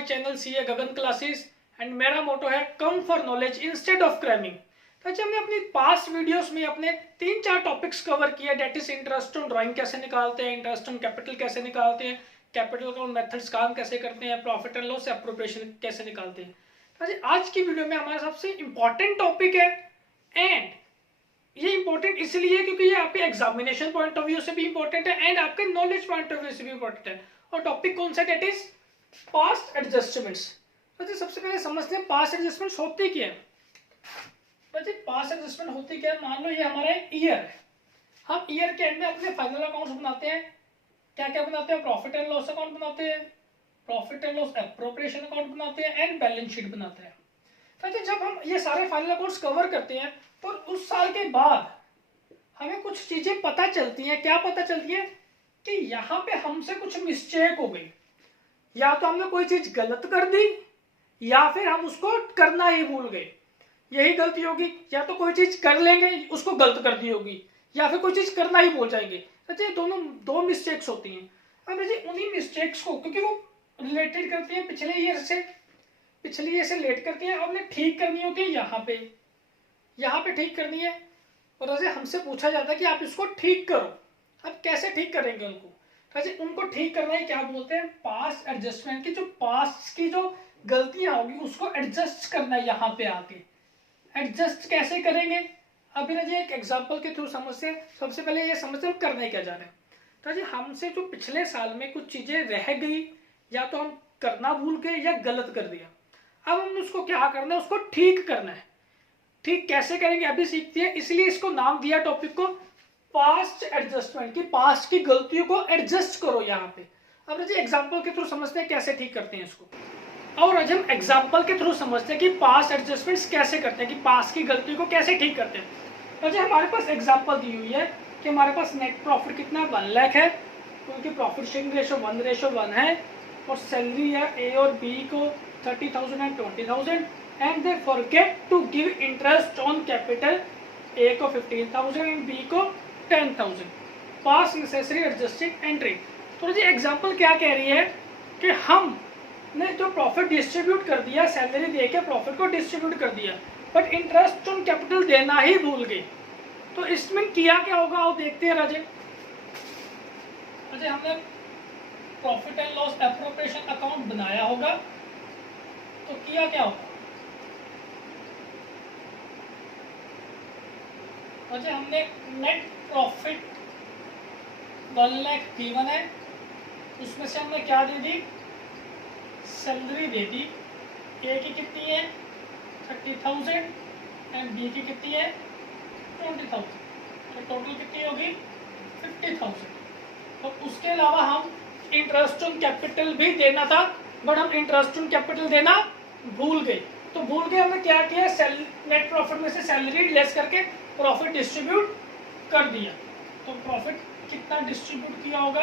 My channel CA Gagan classes and मेरा motto है come for knowledge instead of cramming. तो हमने अपनी पास्ट वीडियोस में अपने 3-4 टॉपिक्स कवर किए, that is interest on drawing कैसे निकालते हैं, इंटरेस्ट ऑन कैपिटल कैसे निकालते हैं, कैपिटल अकाउंट मेथड्स काम कैसे करते हैं, प्रॉफिट एंड लॉस एप्रोप्रिएशन कैसे निकालते हैं। तो आज की वीडियो में हमारा सबसे इंपॉर्टेंट टॉपिक है, एंड ये इंपॉर्टेंट इसलिए क्योंकि ये आपके एग्जामिनेशन पॉइंट ऑफ व्यू से भी इंपॉर्टेंट है एंड आपके नॉलेज पॉइंट ऑफ व्यू से भी इंपॉर्टेंट है। और टॉपिक कौन सा, डेट इज पास्ट एडजस्टमेंट्स। तो सबसे पहले समझते हैं पास्ट एडजस्टमेंट्स होती क्या है। तो पास्ट एडजस्टमेंट होती क्या है, मान लो ये हमारा ईयर है, हम ईयर के एंड में अपने फाइनल अकाउंट्स बनाते हैं। क्या क्या बनाते हैं, प्रॉफिट एंड लॉस अकाउंट बनाते हैं, profit and loss appropriation account बनाते हैं एंड बैलेंस शीट बनाते हैं। तो जब हम ये सारे फाइनल अकाउंट्स कवर करते हैं तो उस साल के बाद हमें कुछ चीजें पता चलती हैं। क्या पता चलती है कि यहाँ पे हमसे कुछ मिस्टेक हो गई, या तो हमने कोई चीज गलत कर दी या फिर हम उसको करना ही भूल गए, यही गलती होगी। या तो कोई चीज कर लेंगे उसको गलत कर दी होगी, या फिर कोई चीज करना ही भूल जाएंगे। तो ये दोनों दो मिस्टेक्स होती हैं। अब जी उन्हीं मिस्टेक्स को, क्योंकि वो रिलेटेड करती है पिछले ईयर से रिलेट करती है, हमने ठीक करनी होती है यहाँ पे ठीक करनी है। और ऐसे हमसे पूछा जाता है कि आप इसको ठीक करो, अब कैसे ठीक करेंगे उनको ठीक करना ही क्या बोलते हैं, पास्ट एडजस्टमेंट की। जो पास्ट की जो गलतियां होगी उसको एडजस्ट करना है। यहाँ पे आके एडजस्ट कैसे करेंगे, अभी ना जी एक एग्जांपल के थ्रू समझते हैं। सबसे पहले ये समझते हैं करने क्या जा रहे हैं। तो जी हमसे जो पिछले साल में कुछ चीजें रह गई, या तो हम करना भूल गए या गलत कर दिया, अब हमने उसको क्या करना है, उसको ठीक करना है। ठीक कैसे करेंगे अभी सीखते हैं, इसलिए इसको नाम दिया टॉपिक को पास्ट एडजस्टमेंट की। पास्ट की गलतियों को एडजस्ट करो यहाँ पे। अब जी एग्जांपल के थ्रू समझते हैं कैसे ठीक करते हैं इसको। और आज हम एग्जांपल के थ्रू समझते हैं कि पास्ट एडजस्टमेंट्स कैसे करते हैं, कि पास्ट की गलतियों को कैसे ठीक करते हैं। तो जी हमारे पास एग्जांपल दी हुई है कि हमारे पास नेट प्रॉफिट कितना 1 लाख है, क्योंकि प्रॉफिट शेयरिंग रेशो 1:1 है, और सैलरी है ए और बी को 30,000 and 20,000, and they forget to give interest on capital, A को 15,000 and B को 10,000. Pass necessary adjusting entry. तो जी एग्जांपल क्या कह रही है कि हम ने जो प्रॉफिट डिस्ट्रीब्यूट कर दिया, सैलरी दे के प्रॉफिट को डिस्ट्रीब्यूट कर दिया, बट इंटरेस्ट ऑन कैपिटल देना ही भूल गए। तो इसमें किया क्या होगा, आओ देखते हैं राजे। हमने profit and loss appropriation account बनाया होगा, तो किया क्या होगा, अच्छा हमने नेट प्रॉफिट 1 लाख गिवन है, उसमें से हमने क्या दे दी, सैलरी दे दी। ए की कितनी है 30,000 एंड बी की कितनी है 20,000, तो टोटल कितनी होगी 50,000। तो उसके अलावा हम इंटरेस्ट ऑन कैपिटल भी देना था, बट हम इंटरेस्ट ऑन कैपिटल देना भूल गए। तो भूल के हमने क्या किया, नेट प्रॉफिट में से सैलरी लेस करके प्रॉफिट डिस्ट्रीब्यूट कर दिया। तो प्रॉफिट कितना डिस्ट्रीब्यूट किया होगा,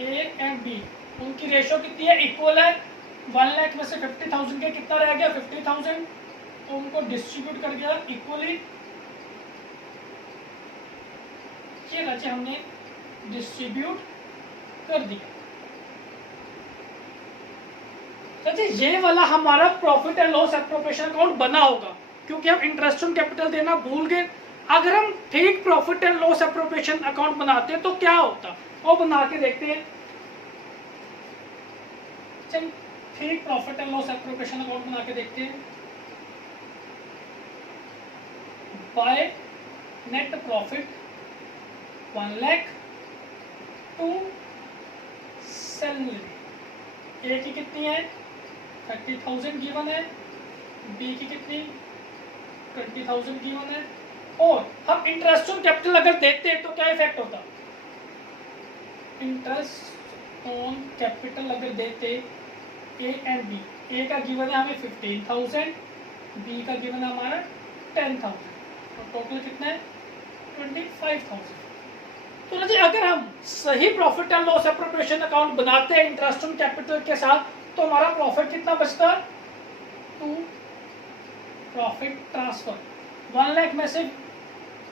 ए एंड बी उनकी रेशो कितनी है, इक्वल है। 1 लाख में से 50,000 के कितना रह गया 50,000, तो उनको डिस्ट्रीब्यूट कर दिया इक्वली। ये राशि हमने डिस्ट्रीब्यूट कर दिया। तो ये वाला हमारा profit and loss appropriation account बना होगा, क्योंकि हम इंटरेस्ट ऑन कैपिटल देना भूल गए। अगर हम ठीक profit and loss appropriation account बनाते हैं तो क्या होता, वो बना के देखते हैं। चल ठीक profit and loss appropriation account बना के देखते हैं। By net profit 1 lakh to salary, A की कितनी है 30,000 गिवन है, बी की कितनी 20,000 गिवन है, और हम इंटरेस्ट ऑन कैपिटल अगर देते हैं तो क्या इफेक्ट होता, इंटरेस्ट ऑन कैपिटल अगर देते ए एंड बी, ए का गिवन है हमें 15,000, बी का गिवन है हमारा 10,000, तो टोटल कितना है 25,000। तो जी अगर हम सही profit and loss appropriation account बनाते हैं इंटरेस्ट ऑन कैपिटल के साथ, तो हमारा प्रॉफिट कितना बचता, टू प्रॉफिट ट्रांसफर 1 लाख में से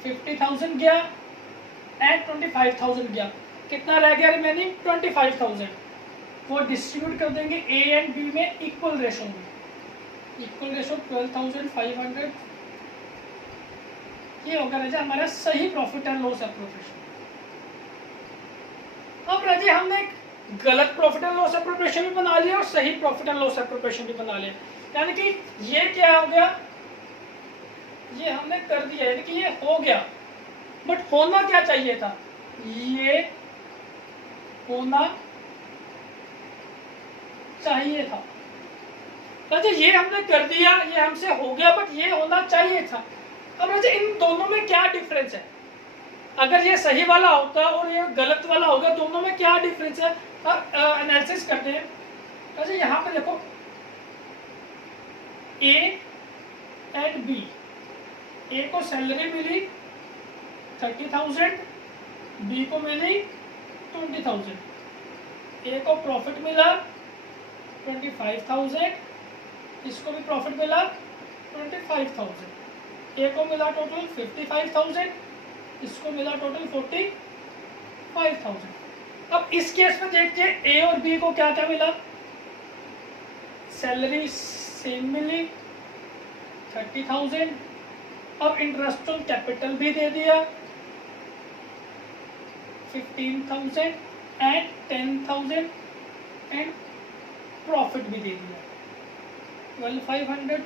50,000 गया एंड 25,000 गया, कितना रह गया रिमेनिंग 25,000। वो डिस्ट्रीब्यूट कर देंगे ए एंड बी में इक्वल रेशो में, इक्वल रेशो 12,500। ये होगा राजा हमारा सही प्रॉफिट एंड लॉस एप्रोप्रिएशन। अब राजा हमने एक गलत प्रॉफिट एंड लॉस एप्रोप्रिएशन भी बना लिया और सही प्रॉफिट एंड लॉस एप्रोप्रिएशन भी बना लिया। यानी कि ये क्या हो गया, ये हमने कर दिया, यानी कि ये हो गया, बट होना क्या चाहिए था, ये होना चाहिए था। राजा ये हमने कर दिया, ये हमसे हो गया, बट ये होना चाहिए था। अब राजा इन दोनों में क्या डिफरेंस है, अगर ये सही वाला होता और ये गलत वाला होगा, दोनों में क्या डिफरेंस है, एनालिसिस करते हैं। राजा यहाँ पे देखो ए एंड बी, ए को सैलरी मिली 30,000, बी को मिली 20,000, ए को प्रॉफिट मिला 25,000, इसको भी प्रॉफिट मिला 25,000, ए को मिला टोटल 55,000, इसको मिला टोटल 45,000। अब इस केस में देखते हैं ए और बी को क्या क्या मिला, सैलरी सेम मिली 30,000, अब इंटरेस्ट ऑन कैपिटल भी दे दिया 15,000 एंड 10,000 एंड प्रॉफिट भी दे दिया 12,500।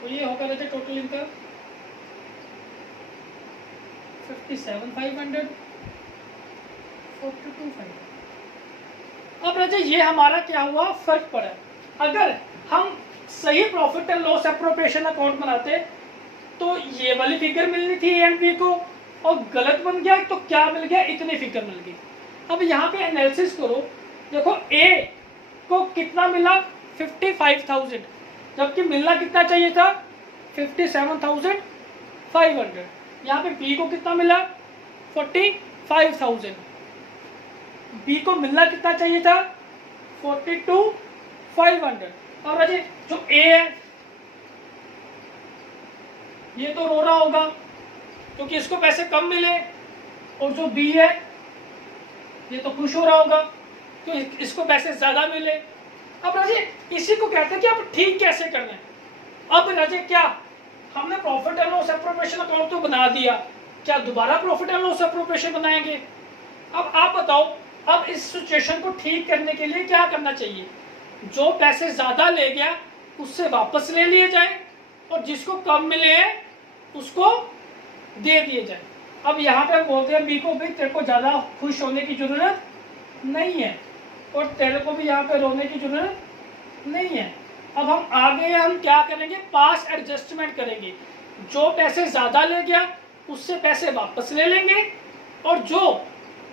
तो ये होगा रहता टोटल इनका 57,500, 42,500। अब राजा ये हमारा क्या हुआ, फर्क पड़ा। अगर हम सही profit and loss appropriation account बनाते तो ये वाली फिगर मिलनी थी ए एंड बी को, और गलत बन गया तो क्या मिल गया, इतनी फिगर मिल गई। अब यहाँ पे एनालिसिस करो, देखो ए को कितना मिला 55,000, जबकि मिलना कितना चाहिए था 57,500। यहाँ पे बी को कितना मिला 45,000, बी को मिलना कितना चाहिए था 42,500। और राजे जो ए है ये तो रो रहा होगा क्योंकि इसको पैसे कम मिले, और जो बी है ये तो खुश हो रहा होगा क्योंकि इसको पैसे ज्यादा मिले। अब राजे इसी को कहते हैं कि अब ठीक कैसे करना है। अब राजे क्या हमने profit and loss appropriation account तो बना दिया, क्या दोबारा प्रॉफिट एंड लॉस एप्रोप्रिएशन बनाएंगे। अब आप बताओ, अब इस सिचुएशन को ठीक करने के लिए क्या करना चाहिए, जो पैसे ज्यादा ले गया उससे वापस ले लिए जाए, और जिसको कम मिले हैं उसको दे दिए जाए। अब यहाँ पे बोलते हैं बी को भी तेरे को ज्यादा खुश होने की जरूरत नहीं है, और तेरे को भी यहाँ पे रोने की जरूरत नहीं है। अब हम आगे हम क्या करेंगे, पास एडजस्टमेंट करेंगे, जो पैसे ज्यादा ले गया उससे पैसे वापस ले लेंगे, और जो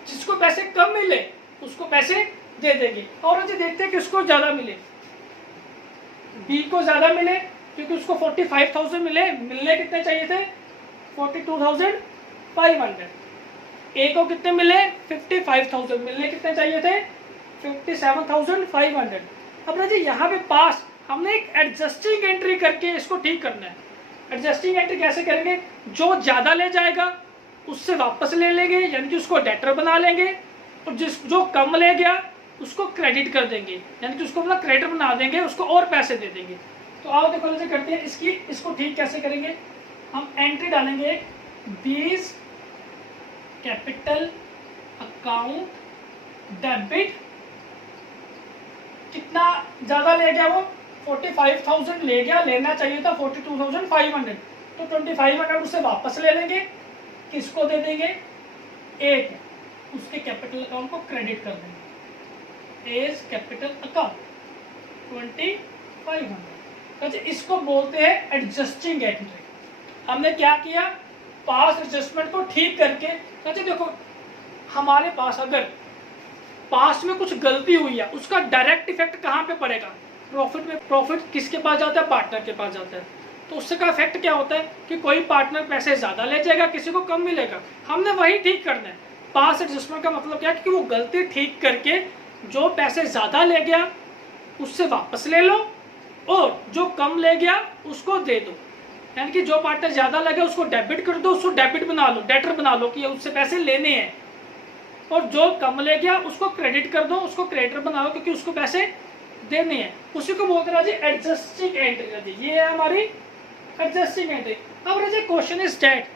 जिसको पैसे कम मिले उसको पैसे दे देंगे। और मुझे देखते हैं कि उसको ज्यादा मिले, बी को ज्यादा मिले क्योंकि उसको 45,000 मिले, मिलने कितने चाहिए थे 42,500। ए को कितने मिले 55,000, मिलने कितने चाहिए थे 57,500। अब ना जी यहाँ पे पास हमने एक एडजस्टिंग एंट्री करके इसको ठीक करना है। एडजस्टिंग एंट्री कैसे करेंगे, जो ज्यादा ले जाएगा उससे वापस ले लेंगे, यानी कि उसको डेटर बना लेंगे, और जो कम ले गया उसको क्रेडिट कर देंगे, यानी कि उसको अपना क्रेडिट बना देंगे, उसको और पैसे दे देंगे। तो आओ देखो जैसे करते हैं इसको ठीक कैसे करेंगे। हम एंट्री डालेंगे बीज कैपिटल अकाउंट डेबिट, कितना ज्यादा ले गया वो 45,000 ले गया, लेना चाहिए था 42,500, तो 2,500 उससे वापस ले लेंगे, किसको दे देंगे ए को, उसके कैपिटल अकाउंट को क्रेडिट कर देंगे एज कैपिटल अकाउंट 2,500। अच्छा इसको बोलते हैं एडजस्टिंग एंट्री। हमने क्या किया, पास एडजस्टमेंट को ठीक करके। अच्छा देखो हमारे पास अगर पास में कुछ गलती हुई है उसका डायरेक्ट इफेक्ट कहाँ पे पड़ेगा, प्रॉफिट में। प्रॉफिट किसके पास जाता है, पार्टनर के पास जाता है। तो उससे का इफेक्ट क्या होता है कि कोई पार्टनर पैसे ज्यादा ले जाएगा, किसी को कम मिलेगा। हमने वही ठीक करना है। पास एडजस्टमेंट का मतलब क्या है कि वो गलती ठीक करके जो पैसे ज्यादा ले गया उससे वापस ले लो, और जो कम ले गया उसको दे दो, यानी कि जो पार्टनर ज्यादा लगे उसको डेबिट कर दो, उसको डेबिट बना लो, डेटर बना लो कि उससे पैसे लेने हैं। और जो कम ले गया उसको क्रेडिट कर दो, उसको क्रेडिटर बनाओ क्योंकि उसको पैसे देने हैं, उसी को बोलते हैं जी एडजस्टिंग एंट्री। ये है हमारी एडजस्टिंग एंट्री। अब राजे क्वेश्चन इज दैट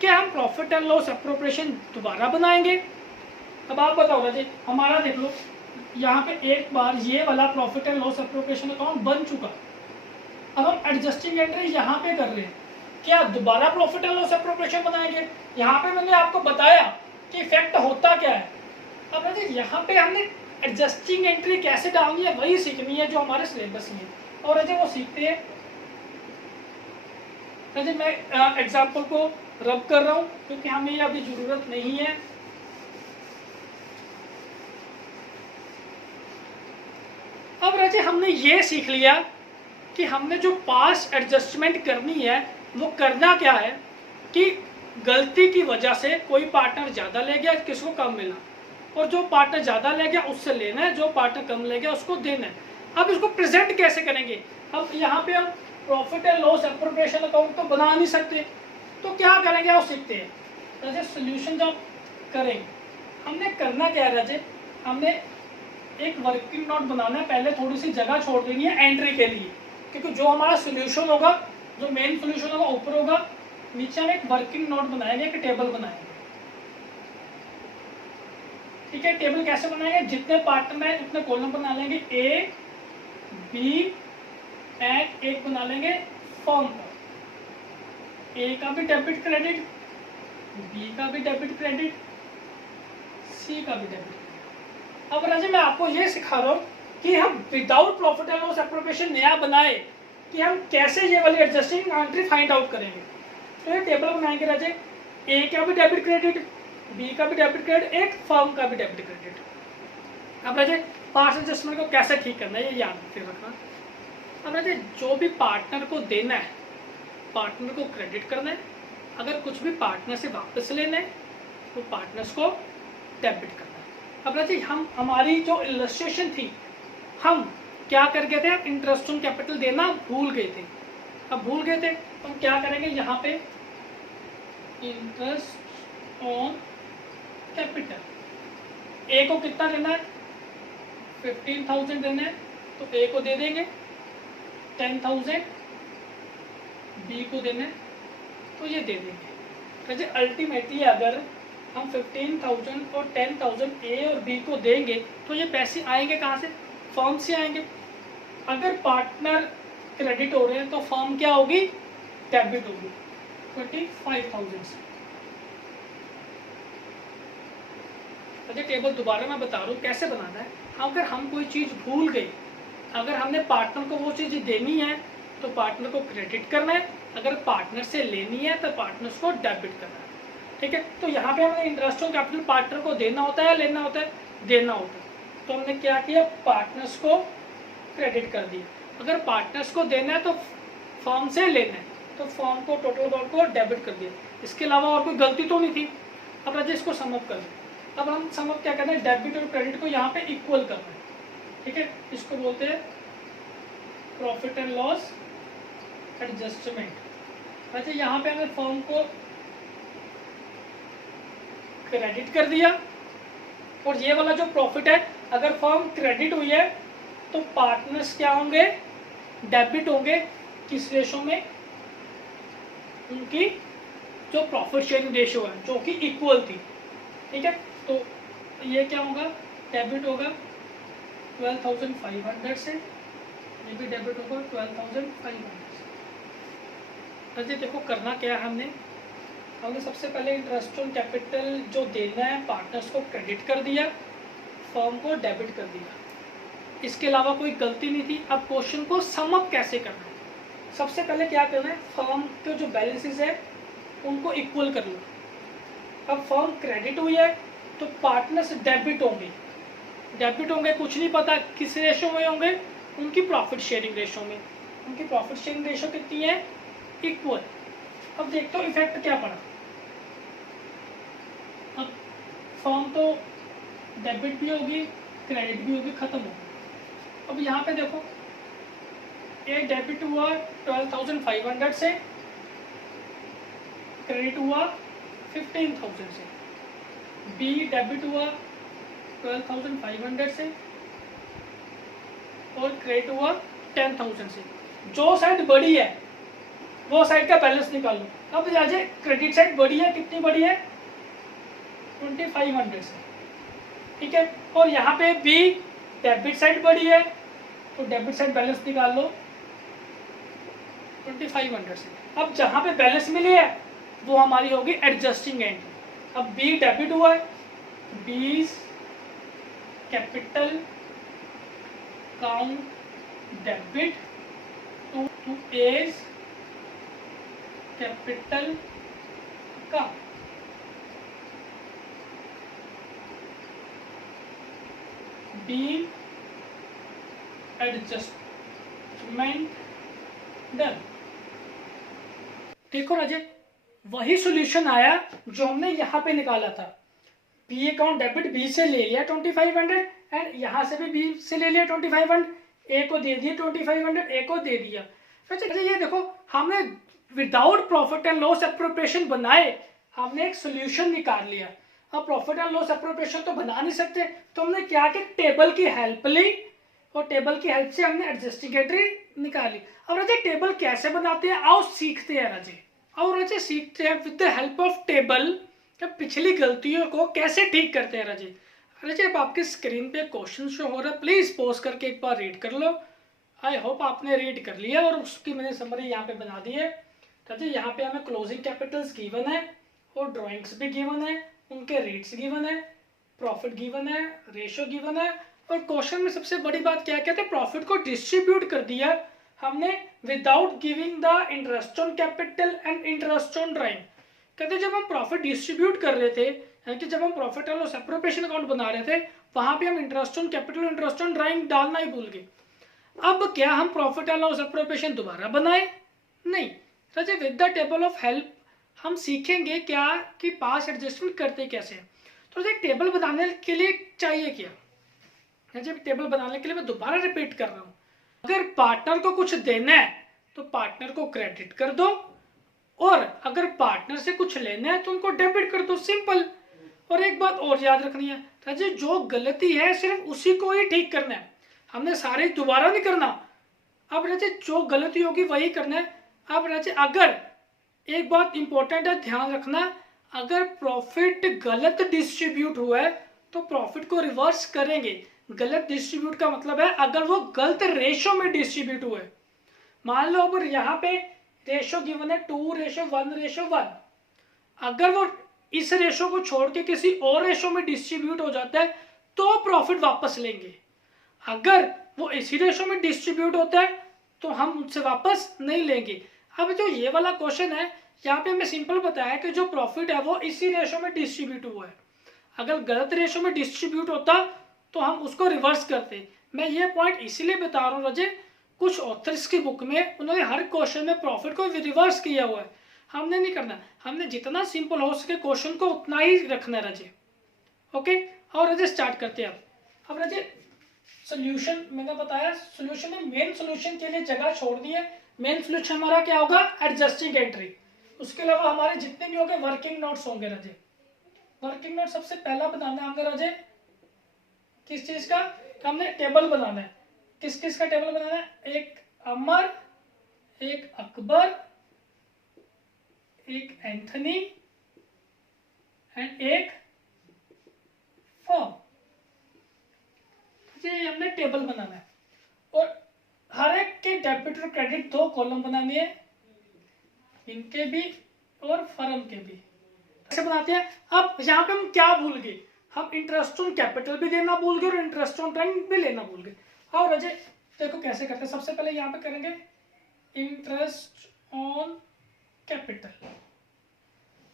क्या हम प्रॉफिट एंड लॉस एप्रोप्रिएशन दोबारा बनाएंगे? अब आप बताओ राजे, हमारा देख लो यहाँ पे एक बार ये वाला profit and loss appropriation account बन चुका, अब हम एडजस्टिंग एंट्री यहाँ पे कर रहे हैं, क्या दोबारा प्रॉफिट एंड लॉस एप्रोप्रिएशन बनाएंगे? यहाँ पे मैंने आपको बताया कि इफेक्ट होता क्या है। अब राजे यहाँ पे हमने एडजस्टिंग एंट्री कैसे डालनी है वही सीखनी है जो हमारे सिलेबस में है, और राजे वो सीखते हैं। राजे मैं एग्जाम्पल को रब कर रहा हूँ क्योंकि हमें ये अभी जरूरत नहीं है। अब राजे हमने ये सीख लिया कि हमने जो पास एडजस्टमेंट करनी है वो करना क्या है कि गलती की वजह से कोई पार्टनर ज़्यादा ले गया, किसको कम मिला, और जो पार्टनर ज़्यादा ले गया उससे लेना है, जो पार्टनर कम ले गया उसको देना है। अब इसको प्रेजेंट कैसे करेंगे? अब यहाँ पे हम profit and loss appropriation account तो बना नहीं सकते, तो क्या करेंगे वो सीखते हैं। राजे सोल्यूशन जब करेंगे हमने करना क्या है राजे, हमने एक वर्किंग नोट बनाना है, पहले थोड़ी सी जगह छोड़ देनी है एंट्री के लिए, क्योंकि जो हमारा सोल्यूशन होगा, जो मेन सोल्यूशन होगा ऊपर होगा, नीचे हम एक वर्किंग नोट बनाएंगे, एक टेबल बनाएंगे। ठीक है, टेबल कैसे बनाएंगे? जितने पार्टनर हैं उतने कॉलम बना लेंगे, ए बी एंड एक बना लेंगे फॉर्म का, ए का भी डेबिट क्रेडिट, बी का भी डेबिट क्रेडिट, सी का भी डेबिट। अब राजे मैं आपको ये सिखा रहा हूँ कि हम without profit and loss appropriation नया बनाए कि हम कैसे ये वाली एडजस्टिंग एंट्री फाइंड आउट करेंगे। तो ये टेबल बनाएंगे राजे, ए का भी डेबिट क्रेडिट, बी का भी डेबिट क्रेडिट, एक फर्म का भी डेबिट क्रेडिट। अब राजे पार्ट एडजस्टमेंट को कैसे ठीक करना है ये याद रखना। अब राजे जो भी पार्टनर को देना है पार्टनर को क्रेडिट करना है, अगर कुछ भी पार्टनर से वापस लेना है तो पार्टनर्स को डेबिट करना है। अब राजे हम हमारी जो इलस्ट्रेशन थी हम क्या कर गए थे, इंटरेस्ट ऑन कैपिटल देना भूल गए थे। अब भूल गए थे तो हम क्या करेंगे, यहाँ पे इंटरेस्ट ऑन कैपिटल ए को कितना देना है, 15,000 देना है, तो ए को दे देंगे 10,000, बी को देना है तो ये दे देंगे। तो अल्टीमेटली अगर हम 15,000 और 10,000 ए और बी को देंगे तो ये पैसे आएंगे कहाँ से? फर्म से आएंगे। अगर पार्टनर क्रेडिट हो रहे हैं तो फर्म क्या होगी? डेबिट होगी 25,000 से। अच्छा टेबल दोबारा मैं बता रहा हूँ कैसे बनाना है। अगर हम कोई चीज़ भूल गए, अगर हमने पार्टनर को वो चीज़ देनी है तो पार्टनर को क्रेडिट करना है, अगर पार्टनर से लेनी है तो पार्टनर्स को डेबिट करना है। ठीक है, तो यहाँ पे हमें इंटरेस्ट ऑन कैपिटल पार्टनर को देना होता है या लेना होता है? देना होता है। तो हमने क्या किया, पार्टनर्स को क्रेडिट कर दिया। अगर पार्टनर्स को देना है तो फर्म से लेना है तो फर्म को टोटल अमाउंट को डेबिट कर दिया। इसके अलावा और कोई गलती तो नहीं थी। अब राजे इसको समअप कर लें। अब हम समअप क्या करना है, डेबिट और क्रेडिट को यहाँ पे इक्वल करना है। ठीक है, इसको बोलते हैं प्रॉफिट एंड लॉस एडजस्टमेंट। अच्छा यहाँ पे हमने फर्म को क्रेडिट कर दिया और ये वाला जो प्रॉफिट है अगर फर्म क्रेडिट हुई है तो पार्टनर्स क्या होंगे? डेबिट होंगे। किस रेशो में? उनकी जो प्रॉफिट शेयरिंग रेशो है जो कि इक्वल थी। ठीक है, तो ये क्या होगा? डेबिट होगा 12,500 से, ये भी डेबिट होगा 12,500 से। अच्छा देखो करना क्या है, हमने सबसे पहले इंटरेस्ट ऑन कैपिटल जो देना है पार्टनर्स को क्रेडिट कर दिया, फर्म को डेबिट कर दिया। इसके अलावा कोई गलती नहीं थी। अब क्वेश्चन को सम अप कैसे करना है? सबसे पहले क्या करना है, फर्म के जो बैलेंसेस है उनको इक्वल कर लो। अब फर्म क्रेडिट हुई है तो पार्टनर्स डेबिट होंगे। डेबिट होंगे कुछ नहीं पता किस रेशो में होंगे, उनकी प्रॉफिट शेयरिंग रेशो में। उनकी प्रॉफिट शेयरिंग रेशो कितनी है? इक्वल। अब देखते हो इफेक्ट क्या पड़ा। अब फर्म तो डेबिट भी होगी क्रेडिट भी होगी, खत्म होगी। अब यहाँ पे देखो ये डेबिट हुआ 12,500 से, क्रेडिट हुआ 15,000 से। बी डेबिट हुआ 12,500 से और क्रेडिट हुआ 10,000 से। जो साइड बड़ी है वो साइड का बैलेंस निकालो। अब जाए क्रेडिट साइड बड़ी है, कितनी बड़ी है 2500 से, ठीक है। और यहाँ पे बी डेबिट साइड बड़ी है तो डेबिट साइड बैलेंस निकाल लो 2500 से। अब जहाँ पे बैलेंस मिली है वो हमारी होगी एडजस्टिंग एंट्री। अब बी डेबिट हुआ है, B capital count debit to A's capital का बी एडजस्टमेंट डन। देखो राजे, वही सॉल्यूशन आया जो हमने यहाँ पे निकाला था। बी अकाउंट डेबिट बी से ले लिया 2500 एंड यहाँ से भी बी से ले लिया 2500, ए को दे दिया 2500, ए को दे दिया। तो ये देखो हमने without profit and loss appropriation बनाए हमने एक सॉल्यूशन निकाल लिया। अब प्रॉफिट एंड लॉस एप्रोप्रिएशन तो बना नहीं सकते तो हमने क्या कि टेबल की हेल्प ली और टेबल की हेल्प से हमने एडजस्टिंग एंट्री निकाली। अब राजे टेबल कैसे बनाते हैं आओ सीखते हैं राजे, और राजे सीखते हैं with the help of table पिछली गलतियों को कैसे ठीक करते हैं राजे। राजे अब आपकी स्क्रीन पे क्वेश्चन शो हो रहा है, प्लीज पॉज करके एक बार रीड कर लो। आई होप आपने रीड कर लिया और उसकी मैंने समरी यहाँ पे बना दी है। राजे यहाँ पे हमें क्लोजिंग कैपिटल्स गिवन है और ड्रॉइंग्स भी गिवन है, उनके रेट्स गिवन है, प्रॉफिट गिवन है, रेशो गिवन है। और क्वेश्चन में सबसे बड़ी बात क्या कहते हैं, प्रॉफिट को डिस्ट्रीब्यूट कर दिया हमने without giving the interest on capital and interest on drawing. कहते जब हम प्रॉफिट डिस्ट्रीब्यूट कर रहे थे, यानी कि जब हम profit and loss appropriation account बना रहे थे वहां पे हम interest on capital interest on drawing डालना ही भूल गए। अब क्या हम प्रॉफिट एंड लॉस एप्रोप्रिएशन दोबारा बनाए? नहीं Raje, with the table of help हम सीखेंगे क्या कि पास एडजस्टमेंट करते कैसे। तो एक टेबल बनाने के लिए चाहिए क्या, जब टेबल बनाने के लिए मैं दोबारा रिपीट कर रहा हूं, अगर पार्टनर को कुछ देना है तो पार्टनर को क्रेडिट कर दो और अगर पार्टनर से कुछ लेना है तो उनको डेबिट कर दो, सिंपल। और एक बात और याद रखनी है राजे, जो गलती है सिर्फ उसी को ही ठीक करना है, हमने सारे दोबारा नहीं करना। अब राजे जो गलती होगी वही करना है। अब राजे अगर एक बात इंपॉर्टेंट है ध्यान रखना, अगर प्रॉफिट गलत डिस्ट्रीब्यूट हुआ है तो प्रॉफिट को रिवर्स करेंगे। गलत डिस्ट्रीब्यूट का मतलब है अगर वो गलत रेशो में डिस्ट्रीब्यूट हुआ है। मान लो अगर यहाँ पे रेशो गिवन है 2:1:1, अगर वो इस रेशो को छोड़ के किसी और रेशो में डिस्ट्रीब्यूट हो जाता है तो प्रॉफिट वापस लेंगे। अगर वो इसी रेशो में डिस्ट्रीब्यूट होता है तो हम उससे वापस नहीं लेंगे। अब जो ये वाला क्वेश्चन है यहाँ पे हमें सिंपल बताया कि जो प्रॉफिट है वो इसी रेशो में डिस्ट्रीब्यूट हुआ है, अगर गलत रेशो में डिस्ट्रीब्यूट होता तो हम उसको रिवर्स करते। मैं ये पॉइंट इसीलिए बता रहा हूँ राजे, कुछ ऑथर्स की बुक में उन्होंने हर क्वेश्चन में प्रॉफिट को रिवर्स किया हुआ है, हमने नहीं करना, हमने जितना सिंपल हो सके क्वेश्चन को उतना ही रखना है राजे। ओके, और राजे स्टार्ट करते हैं अब राजे सोल्यूशन मैंने बताया, सोल्यूशन में मेन सोल्यूशन के लिए जगह छोड़ दी है। मेन सोल्यूशन हमारा क्या होगा, एडजस्टिंग एंट्री। उसके अलावा हमारे जितने भी होंगे वर्किंग नोट्स होंगे राजे। वर्किंग नोट सबसे पहला बनाना है हमने राजे किस चीज का, तो हमने टेबल बनाना है। किस किस का टेबल बनाना है, एक अमर, एक अकबर, एक एंथनी एंड एक फॉर्म। ये हमने टेबल बनाना है और हर एक के डेबिट और क्रेडिट 2 कॉलम बनानी है, इनके भी और फर्म के भी। कैसे बनाते हैं, अब यहाँ पे हम क्या भूल गए, हम इंटरेस्ट ऑन कैपिटल भी देना भूल गए और इंटरेस्ट ऑन ड्राइंग भी लेना भूल गए। और अजय देखो कैसे करते हैं, सबसे पहले यहाँ पे करेंगे इंटरेस्ट ऑन कैपिटल।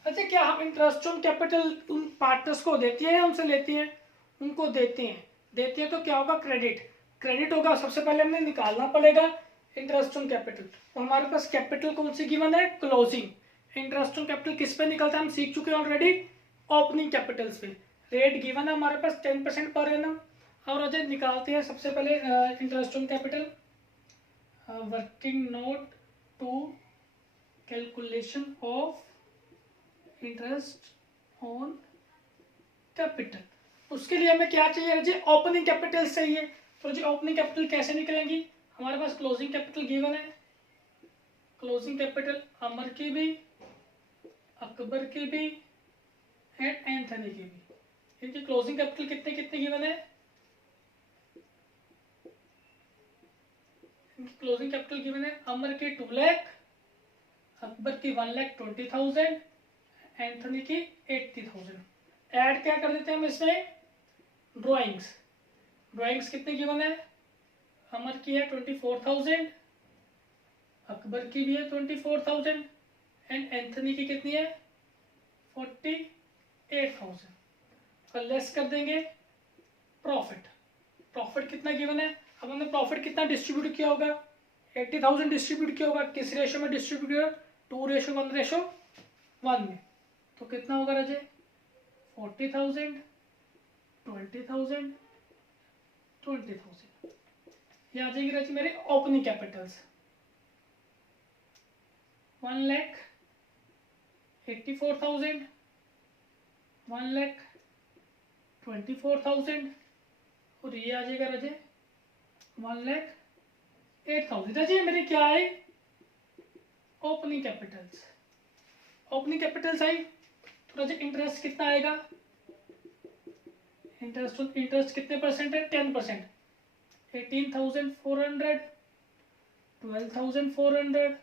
अजय क्या हम इंटरेस्ट ऑन कैपिटल उन पार्टनर्स को देती है या उनसे लेती है, उनको देते हैं। देते हैं तो क्या होगा, क्रेडिट, क्रेडिट होगा। सबसे पहले हमें निकालना पड़ेगा इंटरेस्ट ऑन कैपिटल, तो हमारे पास कैपिटल कौन सी गिवन है, क्लोजिंग। इंटरेस्ट ऑन कैपिटल किस पे निकलता है हम सीख चुके हैं ऑलरेडी, ओपनिंग कैपिटल्स पे। रेट गिवन है हमारे पास 10% पर एनम। और अजय निकालते हैं सबसे पहले interest on capital, working note to calculation of interest on capital. उसके लिए हमें क्या चाहिए जी, ओपनिंग कैपिटल चाहिए। तो जी ओपनिंग कैपिटल कैसे निकलेंगी, हमारे पास क्लोजिंग कैपिटल गिवन है, क्लोजिंग कैपिटल अमर की भी, अकबर की भी एंड एंथनी की भी। इनकी क्लोजिंग कैपिटल कितने कितने गिवन है, इनकी क्लोजिंग कैपिटल गिवन है, अमर की 2 लाख, अकबर की 1,20,000, एंथनी की 80,000। ऐड क्या कर देते हैं हम इसमें, ड्राइंग्स। ड्राइंग्स कितने गिवन है, अमर की है 24,000, अकबर की भी है 24,000 एंड एंथनी की कितनी है 48,000। और लेस कर देंगे प्रॉफिट। प्रॉफिट कितना गिवन है, अब हमने प्रॉफिट कितना डिस्ट्रीब्यूट किया होगा, 80,000 डिस्ट्रीब्यूट किया होगा, किस रेशो में डिस्ट्रीब्यूट किया, 2:1:1 में। तो कितना होगा राजे, 40,000, 20,000, 20,000। ये आ जाएगी राजे मेरे ओपनिंग कैपिटल्स। 1,84,000, 1,24,000 और ये आ जाएगा राजे 1,08,000। राजे मेरी क्या है, ओपनिंग कैपिटल्स। ओपनिंग कैपिटल्स आई तो राजे इंटरेस्ट कितना आएगा, इंटरेस्ट कितने परसेंट है, 10%। 18,400, 12,400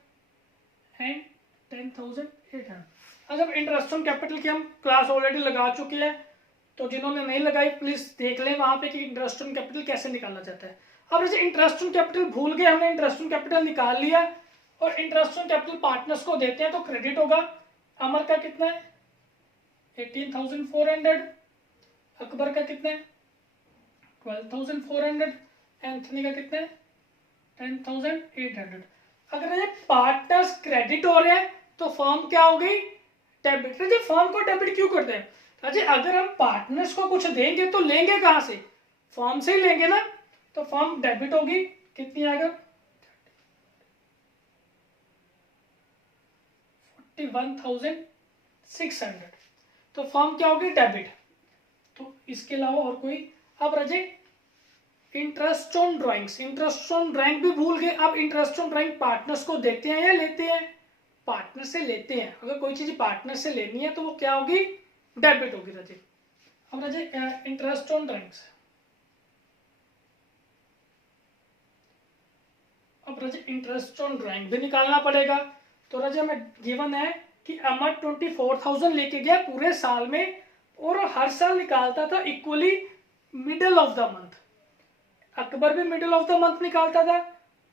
एंड 10,800। अगर इंटरेस्ट ऑन कैपिटल की हम क्लास ऑलरेडी लगा चुके हैं, तो जिन्होंने नहीं लगाई प्लीज देख लें वहां पे कि इंटरेस्ट ऑन कैपिटल कैसे निकाला जाता है। अब जैसे इंटरेस्ट ऑन कैपिटल भूल गए, हमने इंटरेस्ट ऑन कैपिटल निकाल लिया और इंटरेस्ट ऑन कैपिटल पार्टनर्स को देते हैं तो क्रेडिट होगा। अमर का कितना है 18,400, अकबर का कितना है 12,400, एंथनी का कितना है 10,800। अगर ये पार्टनर्स क्रेडिट हो रहे हैं तो फर्म क्या हो गई, डेबिट। तो फर्म को डेबिट क्यों करते हैं राजे, अगर हम पार्टनर्स को कुछ देंगे तो लेंगे कहां से, फर्म से ही लेंगे ना, तो फर्म डेबिट होगी। कितनी आएगा 41,600। तो फर्म क्या होगी डेबिट। तो इसके अलावा और कोई, अब Raje interest on drawings, interest on drawing भी भूल गए। अब इंटरेस्ट ऑन ड्राइंग पार्टनर्स को देते हैं या लेते हैं, पार्टनर से लेते हैं। अगर कोई चीज पार्टनर से लेनी है तो वो क्या होगी, डेबिट होगी राजे। अब राजे इंटरेस्ट ऑन ड्राइंग्स, अब राजे इंटरेस्ट ऑन ड्राइंग भी निकालना पड़ेगा। तो राजे हमें गिवन है कि अमर 24,000 लेके गया पूरे साल में और हर साल निकालता था equally middle of the month. Akbar भी मिडल ऑफ द मंथ निकालता था,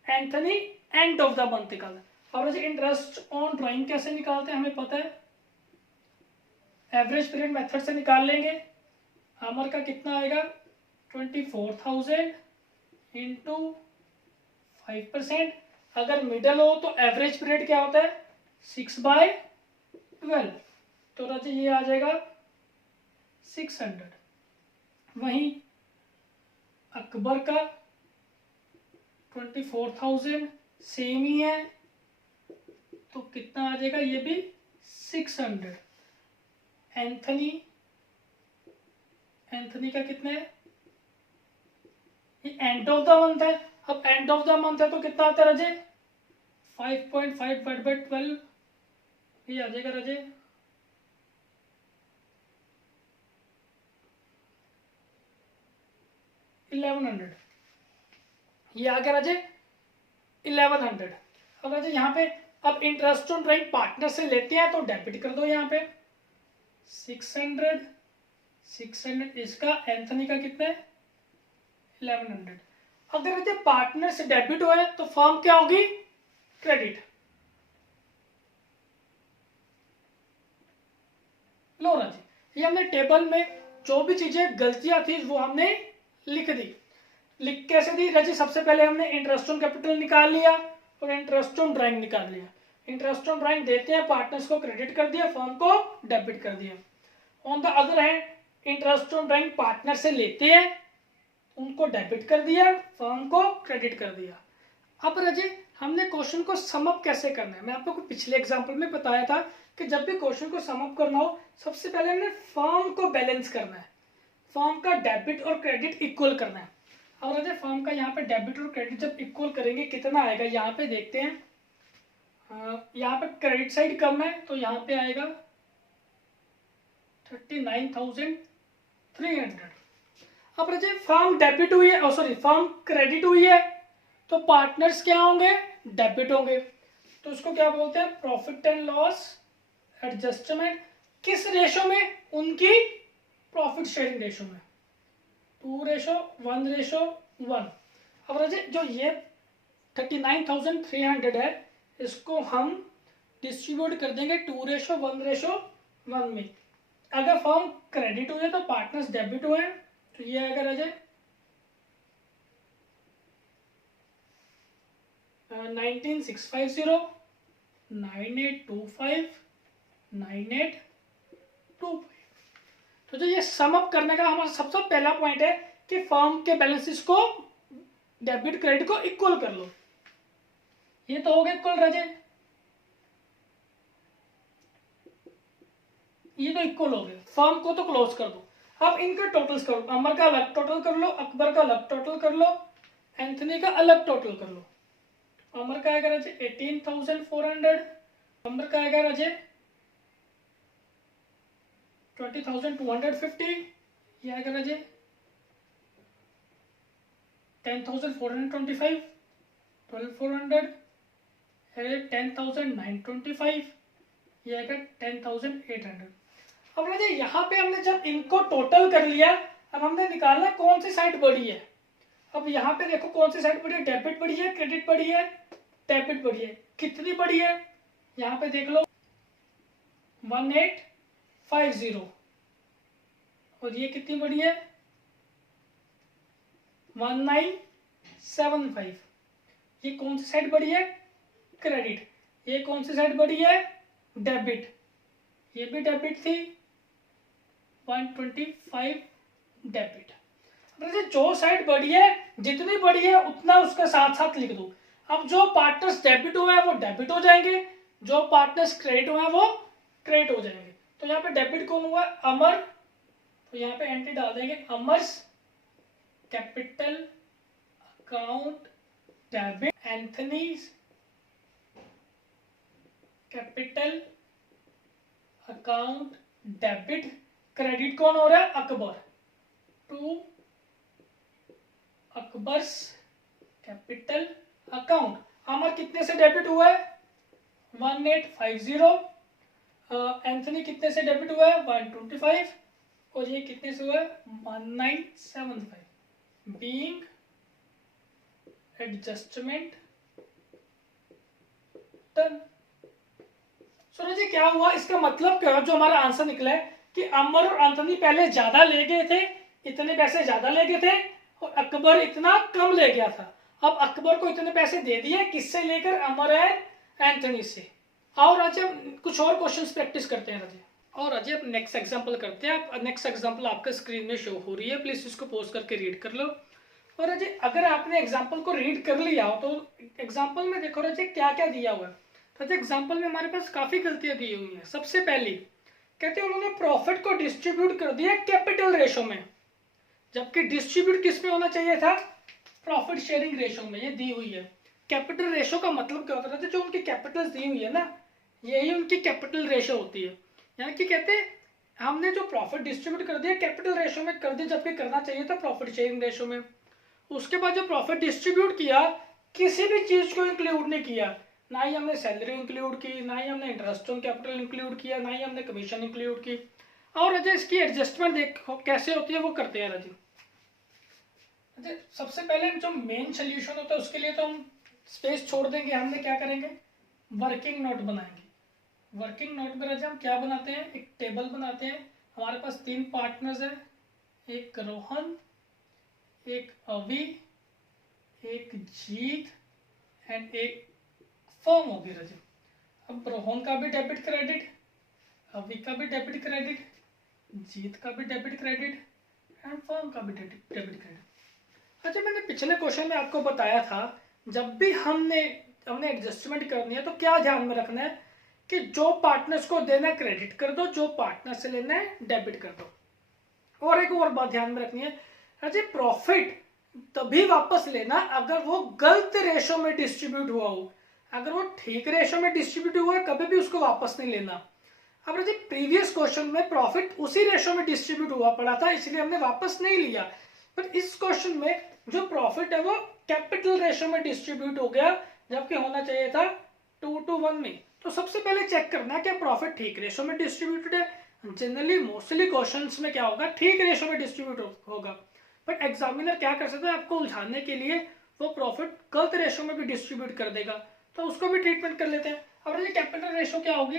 Anthony end of the month निकालता। अब राजे इंटरेस्ट ऑन ड्राइंग कैसे निकालते हैं हमें पता है, एवरेज पीरियड मेथड से निकाल लेंगे। अमर का कितना आएगा 24,000 इंटू 5%। अगर मिडल हो तो एवरेज पीरियड क्या होता है 6/12। तो राजे ये आ जाएगा 600। वहीं अकबर का 24,000 सेम ही है, तो कितना आ जाएगा ये भी 600। एंथनी का कितना है, ये एंड ऑफ द मंथ है। अब एंड ऑफ द मंथ है तो कितना आता है राजे 5.5/12, ये आ जाएगा राजे 1100। ये आ गया राजे 1100। अब राजे यहाँ पे अब इंटरेस्ट ऑन ड्राइंग पार्टनर से लेते हैं तो डेबिट कर दो यहाँ पे 600, इसका एंथनी का कितना है 1100। अगर ये पार्टनर से डेबिट हुआ है तो फर्म क्या होगी क्रेडिट। लो राजी, ये हमने टेबल में जो भी चीजें गलतियां थी वो हमने लिख दी। लिख कैसे दी राजी, सबसे पहले हमने इंटरेस्ट ऑन कैपिटल निकाल लिया और इंटरेस्ट ऑन ड्राइंग निकाल लिया। इंटरेस्ट ऑन ड्राइंग देते हैं पार्टनर्स को क्रेडिट कर दिया, फर्म को डेबिट कर दिया। On the other hand interest on drawing partner से लेते हैं, उनको डेबिट कर दिया, फर्म को क्रेडिट कर दिया। अब राजे हमने क्वेश्चन को सम अप कैसे करना है, मैं आपको पिछले एग्जांपल में बताया था कि जब भी क्वेश्चन को सम अप करना हो सबसे पहले हमने फर्म को बैलेंस करना है, फर्म का डेबिट और क्रेडिट इक्वल करना है। और अगर फर्म का यहाँ पे डेबिट और क्रेडिट जब इक्वल करेंगे कितना आएगा, यहाँ पे देखते हैं। यहाँ पे क्रेडिट साइड कम है तो यहाँ पे आएगा 39,300। अब रजे फर्म डेबिट हुई है, सॉरी फर्म क्रेडिट हुई है तो पार्टनर्स क्या होंगे, डेबिट होंगे। तो उसको क्या बोलते हैं, प्रॉफिट एंड लॉस एडजस्टमेंट। किस रेशो में, उनकी प्रॉफिट शेयरिंग रेशो में, 2:1:1। अब रजे जो ये 39,300 है इसको हम डिस्ट्रीब्यूट कर देंगे 2:1:1 में। अगर फर्म क्रेडिट हुए तो पार्टनर्स डेबिट हुए तो ये अगर अजय 19,650, 9825, 9825। तो जो ये सम अप करने का हमारा सबसे पहला पॉइंट है कि फर्म के बैलेंसेस को डेबिट क्रेडिट को इक्वल कर लो। ये तो हो गया इक्वल रजे, ये तो इक्वल हो गए, फर्म को तो क्लोज कर दो। अब इनके टोटल्स करो, अमर का अलग टोटल कर लो, अकबर का अलग टोटल कर लो, एंथनी का अलग टोटल कर लो। अमर का आएगा रजे 18,400, अमर का आएगा रजे 20,250, ये आएगा रजे 10,425, 12,400, 10,925, ये आएगा 10,800। अब रजे यहाँ पे हमने जब इनको टोटल कर लिया, अब हमने निकालना कौन सी साइड बड़ी है। अब यहाँ पे देखो कौन सी साइड बड़ी है, डेबिट बड़ी है, क्रेडिट बड़ी है, डेबिट बड़ी है। कितनी बड़ी है, यहाँ पे देख लो 1850, और ये कितनी बड़ी है 1975। ये कौन सी साइड बड़ी है, क्रेडिट। ये कौन सी साइड बड़ी है, डेबिट। ये भी डेबिट थी 125 डेबिट। जो साइड बड़ी है, जितनी बड़ी है उतना उसके साथ साथ लिख दो। अब जो पार्टनर्स डेबिट हुए हैं वो डेबिट हो जाएंगे, जो पार्टनर्स क्रेडिट हुए हैं वो क्रेडिट हो जाएंगे। तो यहाँ पे डेबिट कौन हुआ, अमर, तो यहाँ पे एंट्री डाल देंगे Amar's capital account debit, Anthony's capital account debit. Credit कौन हो रहा है, Akbar, to Akbar's capital account. Amar कितने से डेबिट हुआ है 1850, एंथनी कितने से डेबिट हुआ है 125, और ये कितने से हुआ है 1975। Being adjustment done. सुनो जी क्या हुआ, इसका मतलब क्या है, जो हमारा आंसर निकला है कि अमर और एंथनी पहले ज्यादा ले गए थे, इतने पैसे ज्यादा ले गए थे, और अकबर इतना कम ले गया था। अब अकबर को इतने पैसे दे दिए, किससे लेकर, अमर एंड एंथनी से। और अजय कुछ और क्वेश्चंस प्रैक्टिस करते हैं अजय, और अजय अब नेक्स्ट एग्जांपल करते हैं। आप नेक्स्ट एग्जांपल आपके स्क्रीन में शो हो रही है, प्लीज इसको पॉज करके रीड कर लो। और अजय अगर आपने एग्जाम्पल को रीड कर लिया हो तो एग्जाम्पल में देखो अजय क्या क्या दिया हुआ है। तो एग्जाम्पल में हमारे पास काफी गलतियां दी हुई हैं। सबसे पहली कहते हैं उन्होंने प्रॉफिट को डिस्ट्रीब्यूट कर दिया कैपिटल रेशो में, जबकि डिस्ट्रीब्यूट किस में होना चाहिए था, प्रॉफिट शेयरिंग रेशो में। ये दी हुई है। कैपिटल रेशो का मतलब क्या होता है, जो उनकी कैपिटल दी हुई है ना, यही उनकी कैपिटल रेशो होती है। यानी कि कहते हैं हमने जो प्रॉफिट डिस्ट्रीब्यूट कर दिया कैपिटल रेशो में कर दिया, जबकि करना चाहिए था प्रॉफिट शेयरिंग रेशो में। उसके बाद जो प्रॉफिट डिस्ट्रीब्यूट किया, किसी भी चीज को इंक्लूड नहीं किया, ना ही हमने सैलरी इंक्लूड की, ना ही हमने इंटरेस्ट ऑन कैपिटल इंक्लूड किया, ना ही हमने कमीशन इंक्लूड की। और अजय इसकी एडजस्टमेंट देखो कैसे होती है, वो करते हैं अजय। सबसे पहले जो मेन सोल्यूशन होता है उसके लिए तो हम स्पेस छोड़ देंगे, हमने क्या करेंगे, वर्किंग नोट बनाएंगे। वर्किंग नोट में अजय हम क्या बनाते हैं, एक टेबल बनाते हैं। हमारे पास 3 पार्टनर्स है, एक रोहन, एक अभी, एक जीत एंड एक फर्म होगी रजत। अब रोहन का भी डेबिट क्रेडिट, अभी का भी डेबिट क्रेडिट, जीत का भी डेबिट क्रेडिट एंड फर्म का भी डेबिट क्रेडिट। अच्छा मैंने पिछले क्वेश्चन में आपको बताया था जब भी हमने हमने एडजस्टमेंट करनी है तो क्या ध्यान में रखना है कि जो पार्टनर्स को देना है क्रेडिट कर दो, जो पार्टनर से लेना है डेबिट कर दो। और एक और बात ध्यान में रखनी है अजय, प्रॉफिट तभी वापस लेना अगर वो गलत रेशो में डिस्ट्रीब्यूट हुआ हो। अगर वो ठीक रेशो में डिस्ट्रीब्यूट हुआ है कभी भी उसको वापस नहीं लेना। अब अजय प्रीवियस क्वेश्चन में प्रॉफिट उसी रेशो में डिस्ट्रीब्यूट हुआ पड़ा था इसलिए हमने वापस नहीं लिया, पर इस क्वेश्चन में जो प्रॉफिट है वो कैपिटल रेशो में डिस्ट्रीब्यूट हो गया जबकि होना चाहिए था 2:1 में। तो सबसे पहले चेक करना है कि प्रॉफिट ठीक रेशो में डिस्ट्रीब्यूटेड है। जनरली मोस्टली क्वेश्चंस में क्या होगा, ठीक रेशो में डिस्ट्रीब्यूट होगा, बट एग्जामिनर क्या कर सकता है आपको उलझाने के लिए वो प्रॉफिट गलत रेशो में भी डिस्ट्रीब्यूट कर देगा, तो उसको भी ट्रीटमेंट कर लेते हैं। अब ये कैपिटल रेशो क्या होगी,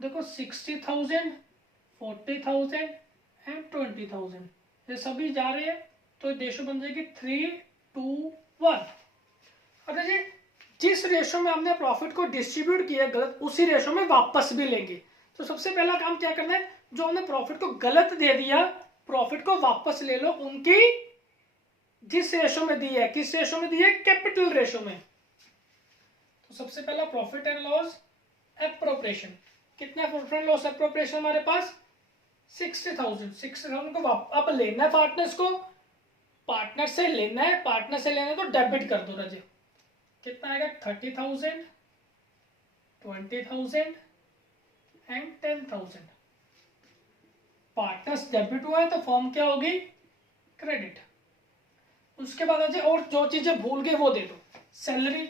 देखो 60,000, 40,000 एंड 20,000 ये सभी जा रहे हैं तो रेशो बन जाएगी 3:1। अब देखिए जिस रेशो में हमने प्रॉफिट को डिस्ट्रीब्यूट किया गलत उसी रेशो में वापस भी लेंगे। तो सबसे पहला काम क्या करना है, जो हमने प्रॉफिट को गलत दे दिया प्रॉफिट को वापस ले लो उनकी जिस रेशो में दी है, किस रेशो में दी है, कैपिटल रेशो में। तो सबसे पहला प्रॉफिट एंड लॉस एप्रोप्रिएशन, कितना प्रॉफिट एंड लॉस एप्रोप्रिएशन हमारे पास 60,000 को अब लेना है पार्टनर्स को, पार्टनर से लेना है, पार्टनर से लेना है तो डेबिट कर दो रजे, कितना आएगा 30,000, 20,000 एंड 10,000। पार्टनर्स डेबिट हुआ है तो फॉर्म क्या होगी, क्रेडिट। उसके बाद अजय और जो चीजें भूल गए वो दे दो। सैलरी,